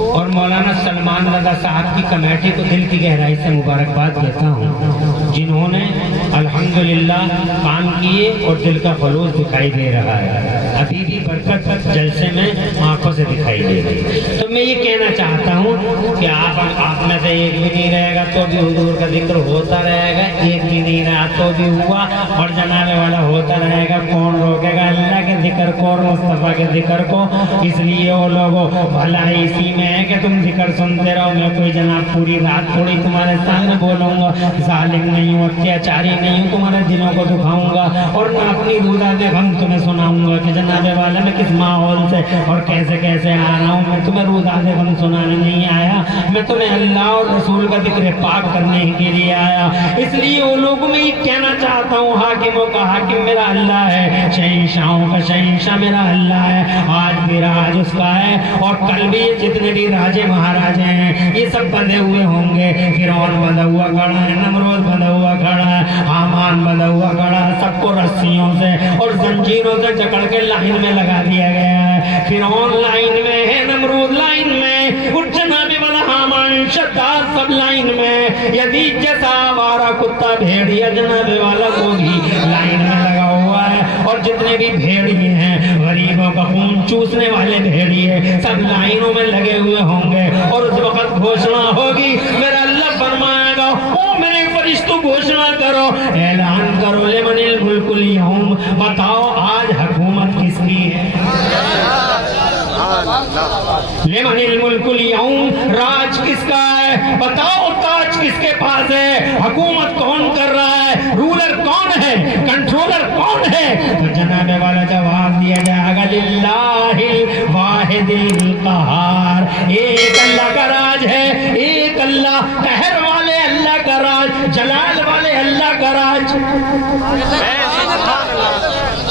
اور مولانا سلمان رضا صاحب کی کمیٹی کو دل کی گہرائی سے مبارکباد دیتا ہوں، جنہوں نے الحمدللہ کام کیے اور دل کا خلوص دکھائی دے رہا ہے، ابھی بھی برکت جلسے میں آنکھوں سے دکھائی دے رہی ہے۔ تو میں یہ کہنا چاہتا ہوں کہ آپ میں سے ایک بھی نہیں رہے گا تو بھی حضور کا ذکر ہوتا رہے گا، ایک بھی نہیں رہا تو بھی ہوا، اور جناب والا ہوتا رہے گا۔ کون روکے گا اللہ کے ذکر کو اور مصطفیٰ کے ذکر کو؟ اس لیے وہ لوگوں بھلا اسی میں ہے کہ تم ذکر سنتے رہو، میں کوئی جناب پوری رات تھوڑی تمہارے سامنے بولوں گا، ظالم نہیں ہوں، اتیاچاری نہیں ہوں، تمہارے دلوں کو دکھاؤں گا، اور میں اپنی روزہ دے غم تمہیں سناؤں گا کہ جناب والا میں کس ماحول سے اور کیسے کیسے آ رہا ہوں۔ میں تمہیں روزہ دے غم سنانے نہیں آیا، میں تمہیں اللہ اور رسول کا ذکر پاک کرنے کے لیے آیا۔ اس لیے وہ لوگوں میں یہ کہنا چاہتا ہوں، حاکموں کا حاکم میرا اللہ ہے، شہنشاہوں کا شہنشاہ میرا اللہ ہے، آج بھی راج اس کا ہے، اور کل بھی جتنے بھی راجے مہاراجے ہیں یہ سب بندھے ہوئے ہوں گے۔ فرعون بندھا ہوا کھڑا ہے، نمرود بندھا ہوا کھڑا ہے، حامان بندھا ہوا کھڑا ہے، سب کو رسیوں سے اور زنجیروں سے جکڑ کے لائن میں لگا دیا گیا ہے۔ فرعون لائن میں ہے، نمرود لائن میں، اور جناب والا حامان شداد سب لائن میں، یزید جیسا آوارہ کتا بھیڑیا جناب والا کو بھی لائن میں لگا ہوا ہے، اور جتنے بھی بھیڑیے ہیں غریبوں کا خون چوسنے والے بھیڑیے سب لائنوں میں لگے ہوئے ہوں گے، اور اس وقت گھوشنا ہوگی، میرا اللہ فرمائے گا او میرے فرشتوں گھوشنا کرو، اعلان کرو، لمن الملک اليوم، بتاؤ آج حکومت کس کی ہے؟ لمن الملک اليوم، راج کس کا ہے؟ بتاؤ تاج کس کے پاس ہے؟ حکومت کون کر رہا ہے؟ رولر کون ہے؟ کنٹرولر کون ہے؟ تو جناب والا جواب دیا جائے گا للہ الواحد القہار، ایک اللہ کا راج ہے، ایک اللہ، قہر والے اللہ کا راج، جلال والے اللہ کا راج،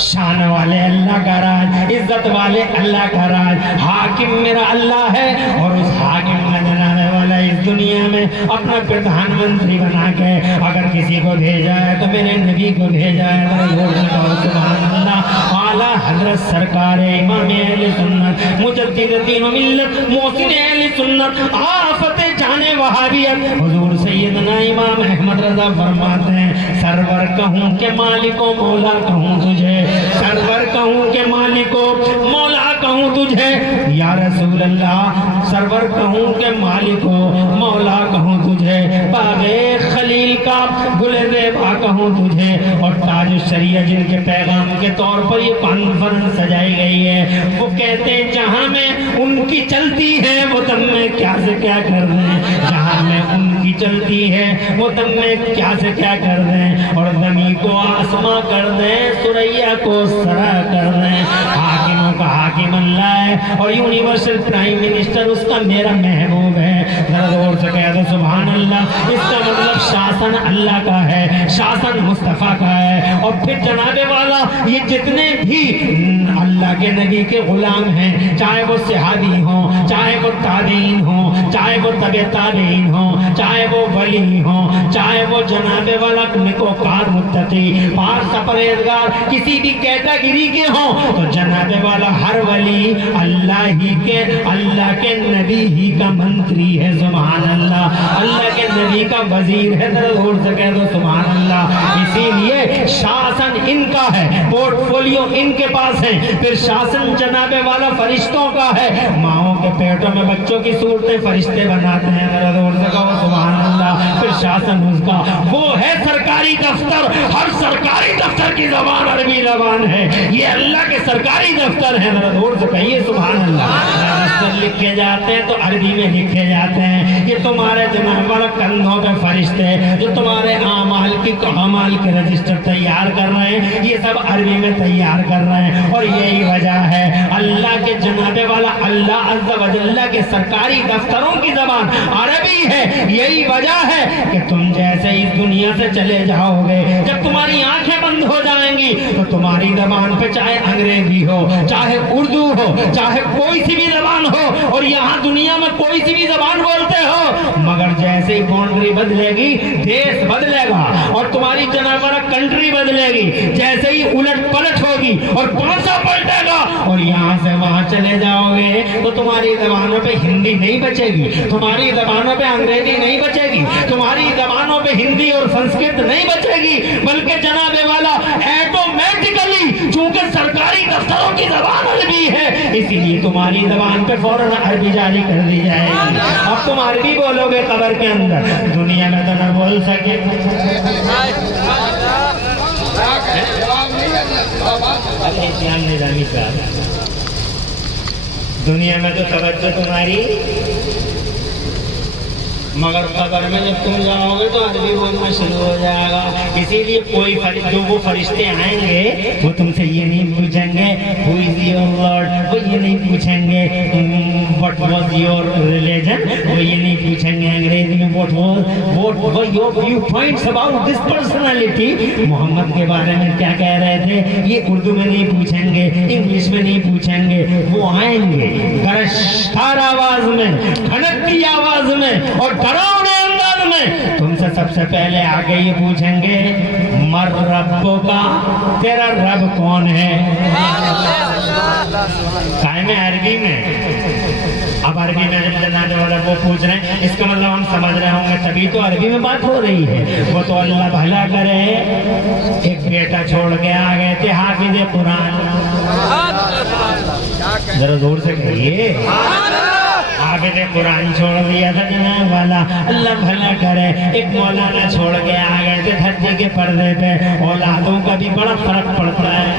شان والے اللہ کا راج، عزت والے اللہ کا راج، حاکم میرا اللہ ہے، اور اس حاکم کا جناب والا اس دنیا میں اپنا پردھان منتری بنا کے اگر کسی کو بھیجا ہے تو میرے نبی کو بھیجا ہے۔ سبحان اللہ، اعلیٰ حضرت سرکار امام اہل سنت، مجدد دین و ملت، محسن اہل سنت، آفت جانے وہابیت، حضور سیدنا امام احمد رضا فرماتے ہیں سرور کہوں کہ مالک و مولا کہوں تجھے، سرور کہوں کہ مالک و مولا کہوں تجھے، یا رسول اللہ سرور کہوں کہ مالک و مولا کہوں تجھے، باغ خلیل کا گل زیبا کہوں تجھے، اور تاج الشریعہ جن کے پیغام کے طور پر یہ کانفرنس سجائی گئی ہے، وہ کہتے ہیں جہاں میں ان کی چلتی ہے وہ تم میں کیا سے کیا کر دیں، جہاں میں ان کی چلتی ہے وہ تم میں کیا سے کیا کر دیں، اور زمین کو آسماں کر دیں، سریا کو سرا کر دیں۔ حاکموں کا حاکم اللہ ہے، اور یونیورسل پرائم منسٹر اس کا میرا محبوب ہے، ذرا زور سے کہہ دو سبحان اللہ۔ اس کا مطلب شاسن اللہ کا ہے، شاسن مصطفیٰ کا ہے، اور پھر جناب والا یہ جتنے بھی اللہ کے نبی کے غلام ہیں، چاہے وہ صحابی ہوں، چاہے وہ تابعین ہوں، چاہے وہ تبع تابعین ہوں، چاہے وہ ولی ہوں، چاہے وہ جناب والا نیکوکار متقی پاک پرہیزگار کسی بھی کیٹاگری کے ہوں، تو جناب والا ہر ولی اللہ کے نبی ہی کا منتری ہے، سبحان اللہ، اللہ کے نبی کا وزیر ہے، ذرا زور سے کہہ دو سبحان اللہ۔ اسی لیے شاسن ان کا ہے، پورٹ فولیو ان کے پاس ہے، پھر شاسن جناب والا فرشتوں کا ہے، ماؤں کے پیٹوں میں بچوں کی صورتیں فرشتے بناتے ہیں، ذرا زور سے کہو سبحان اللہ، پھر شاسن اس کا وہ ہے سرکاری دفتر، ہر سرکاری دفتر کی زبان عربی زبان ہے، یہ اللہ کے سرکاری دفتر ہے، ذرا زور سے کہیے سبحان اللہ۔ دفتر لکھے جاتے ہیں تو عربی میں لکھے جاتے ہیں، یہ تمہارے جناب والا کندھوں پہ فرشتے جو تمہارے اعمال کے رجسٹر تیار کر رہے ہیں، یہ سب عربی میں تیار کر رہے ہیں، اور یہی وجہ ہے اللہ کے جناب والا اللہ عز و جل کے سرکاری دفتروں کی زبان عربی ہے، یہی وجہ ہے کہ تم جیسے اس دنیا سے چلے جاؤ گے، جب تمہاری آنکھیں بند ہو جائیں گی تو تمہاری زبان پہ چاہے انگریزی ہو, چاہے اردو ہو, چاہے کوئی سی بھی زبان ہو, اور یہاں دنیا میں کوئی سی بھی زبان بولتے ہو, مگر جیسے ہی باؤنڈری بدلے گی دیش بدلے گا اور تمہاری جنابرہ کنٹری بدلے گی, جیسے ہی الٹ پلٹ ہوگی اور پانسا پلٹے گا اور یہاں سے وہاں چلے جاؤ گے تو تمہاری زبانوں پہ ہندی نہیں بچے گی, تمہاری زبانوں پہ انگریزی نہیں بچے گی, تمہاری زبانوں پہ ہندی اور سنسکرت نہیں بچے گی, بلکہ جناب والا ایٹومیٹکلی چونکہ سرکاری دفتروں کی زبان عربی ہے اسی لیے تمہاری زبان پہ فوراً عربی جاری کر دی جائے گی. اب تم عربی بولو گے قبر کے اندر, دنیا میں تو نہ بول سکے. نظامی صاحب, دنیا میں تو توجہ تمہاری, مگر قبر میں جب تم جاؤ گے تو عربی بولنا شروع ہو جائے گا. اسی لیے کوئی جو وہ فرشتے آئیں گے وہ تم سے یہ نہیں پوچھیں گے who is your Lord, وہ یہ نہیں پوچھیں گے what was your religion, وہ یہ نہیں پوچھیں گے انگریزی میں what were your viewpoints about this personality, محمد کے بارے میں کیا کہہ رہے تھے, یہ اردو میں نہیں پوچھیں گے, انگلش میں نہیں پوچھیں گے. وہ آئیں گے گرشتار آواز میں, کھنکتی آواز میں اور ڈراؤنے انداز میں تم سے سب سے پہلے آگے یہ پوچھیں گے مر ربو کا, تیرا رب کون ہے. قائم عربی میں, اب عربی میں جناب والا وہ پوچھ رہے ہیں, اس کا مطلب ہم سمجھ رہے ہوں گے تبھی تو عربی میں بات ہو رہی ہے. وہ تو اللہ بھلا کرے, ایک بیٹا چھوڑ کے آ گئے تھے حافظ قرآن, ذرا زور سے کہیے, حافظ قرآن چھوڑ دیا تھا جناب والا, اللہ بھلا کرے ایک مولانا چھوڑ کے آ گئے تھے دھرتی کے پردے پہ. اولادوں کا بھی بڑا فرق پڑتا ہے.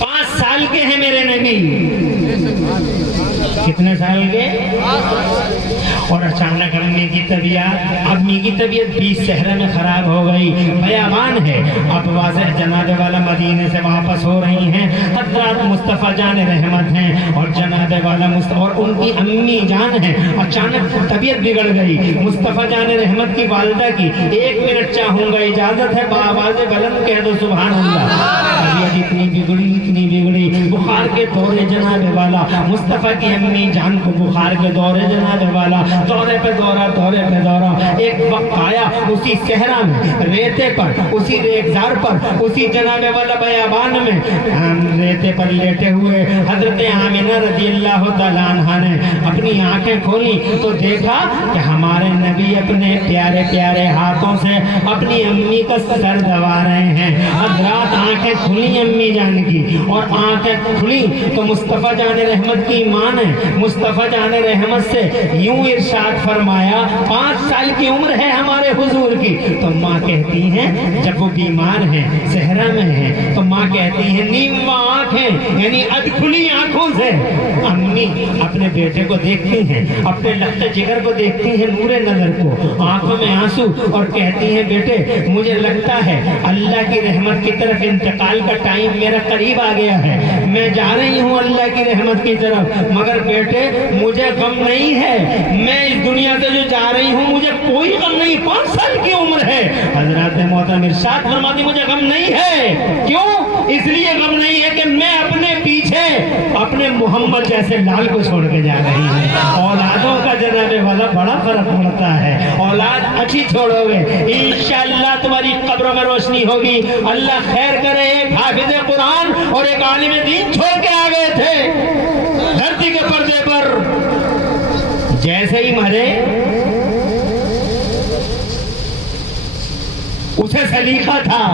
5 سال کے ہیں میرے نبی, کتنے سال کے, اور اچانک امی کی طبیعت 20 صحرا میں خراب ہو گئی. بیابان ہے, اب واضح جناب والا مدینے سے واپس ہو رہی ہیں. حضرات مصطفیٰ جان رحمت ہیں اور جناب والا اور ان کی امی جان ہیں. اچانک طبیعت بگڑ گئی مصطفیٰ جان رحمت کی والدہ کی. 1 منٹ چاہوں گا, اجازت ہے بآواز بلند کہہ دو سبحان اللہ. طبیعت اتنی بگڑی, بخار کے دورے جناب والا, مصطفیٰ کی امی جان کو بخار کے دورے جناب والا, دورے پہ دورہ. ایک وقت آیا اسی صحرا میں, ریتے پر, اسی ریگزار پر, اسی جناب والا بیابان میں ریتے پر لیٹے ہوئے حضرت آمنہ رضی اللہ تعالیٰ عنہ نے اپنی آنکھیں کھولی تو دیکھا کہ ہمارے نبی اپنے پیارے پیارے ہاتھوں سے اپنی امی کا سر دبا رہے ہیں. حضرات آنکھیں کھلی امی جان کی, اور آنکھیں کھلی تو مصطفیٰ جان رحمت کی ماں نے مصطفیٰ جان رحمت سے یوں ارشاد فرمایا, 5 سال کی عمر ہے ہمارے حضور کی. تو ماں کہتی ہیں جب وہ بیمار ہیں صحرا میں ہیں تو ماں کہتی ہیں نیم آنکھیں, یعنی اد کھلی آنکھوں سے امی اپنے بیٹے کو دیکھتی ہیں, اپنے لخت جگر کو دیکھتی ہیں, نور نظر کو, آنکھوں میں آنسو, اور کہتی ہیں بیٹے مجھے لگتا ہے اللہ کی رحمت کی طرف انتقال کا ٹائم میرا قریب آ گیا ہے, میں جا رہی ہوں اللہ کی رحمت کی طرف, مگر بیٹے مجھے غم نہیں ہے, میں اس دنیا سے جو جا رہی ہوں مجھے کوئی غم نہیں, 5 سال کی عمر ہے. حضرات محترم ارشاد فرماتی مجھے غم نہیں ہے. کیوں؟ اس لیے غم نہیں ہے کہ میں اپنے پیچھے اپنے محمد جیسے لال کو چھوڑ کے جا رہی ہوں. اولادوں کا جناب والا بڑا فرق پڑتا ہے. اولاد اچھی چھوڑو گے انشاءاللہ تمہاری قبروں میں روشنی ہوگی. اللہ خیر کرے, ایک حافظ قرآن اور ایک عالم دین چھوڑ کے آ گئے تھے دھرتی کے پردے پر, جیسے ہی مرے اسے سلیقہ تھا,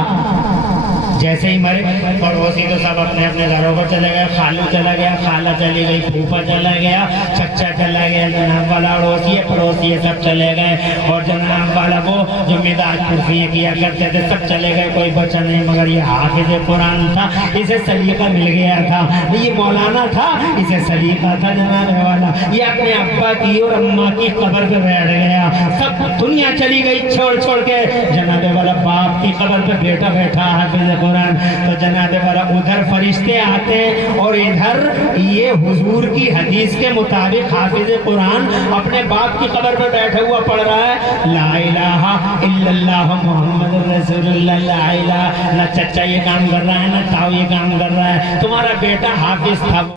جیسے ہی مرے پڑوسی تو سب اپنے اپنے گھروں پر چلے گئے, خالو چلا گیا, خالہ چلی گئی, پھوپھا چلا گیا, چچا چلا گیا, جناب والا اڑوسی پڑوسی سب چلے گئے, اور جناب والا وہ جو مزاج پرسیاں کیا کرتے تھے سب چلے گئے, کوئی بچا نہیں. مگر یہ حافظ قرآن تھا, اسے سلیقہ مل گیا تھا. یہ مولانا تھا, اسے سلیقہ تھا جناب والا. یہ اپنے ابا کی اور اماں کی قبر پہ بیٹھ گیا. سب دنیا چلی گئی چھوڑ کے, جناب والا باپ کی قبر پہ بیٹا بیٹھا حافظ قرآن. فوراً تو جناب والا ادھر فرشتے آتے اور ادھر یہ حضور کی حدیث کے مطابق حافظ قرآن اپنے باپ کی قبر پر بیٹھا ہوا پڑھ رہا ہے لا الہ الا اللہ محمد رسول اللہ لا الہ. نہ چچا یہ کام کر رہا ہے نہ تاؤ یہ کام کر رہا ہے, تمہارا بیٹا حافظ تھا.